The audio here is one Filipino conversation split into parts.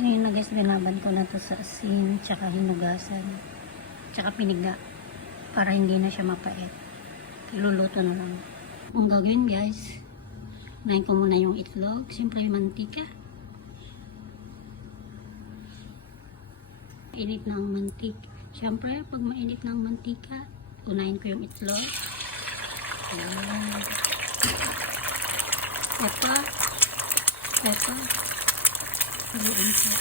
Ngayon na guys, binaban ko na to sa asin, tsaka hinugasan, tsaka piniga, para hindi na siya mapait. Iluluto na lang. Ang gagawin guys, unahin ko muna yung itlog, siyempre yung mantika. Init na ang mantika. Siyempre, pag mainit na ang mantika, unahin ko yung itlog. Ayan. Pepper. Haluin ko.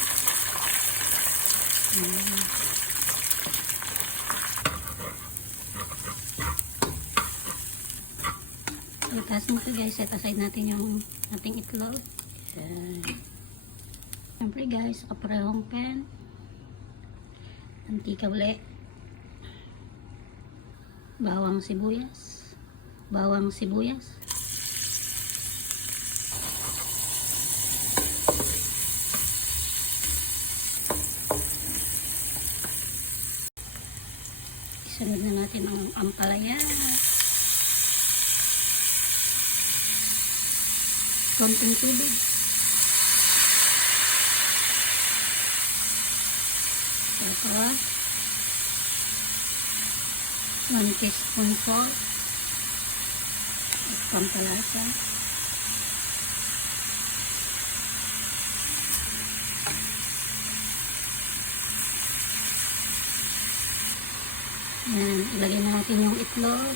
Ayan. Itas mo ito guys, set aside natin yung ating itlog. Ayan. Siyempre guys, kaparehong pan. Mantika ulit. Bawang sibuyas. Isunod na natin ang ampalaya. Konting tubig. Tapos 1 teaspoon salt at pampalasa. Yan, ilagay na natin yung itlog.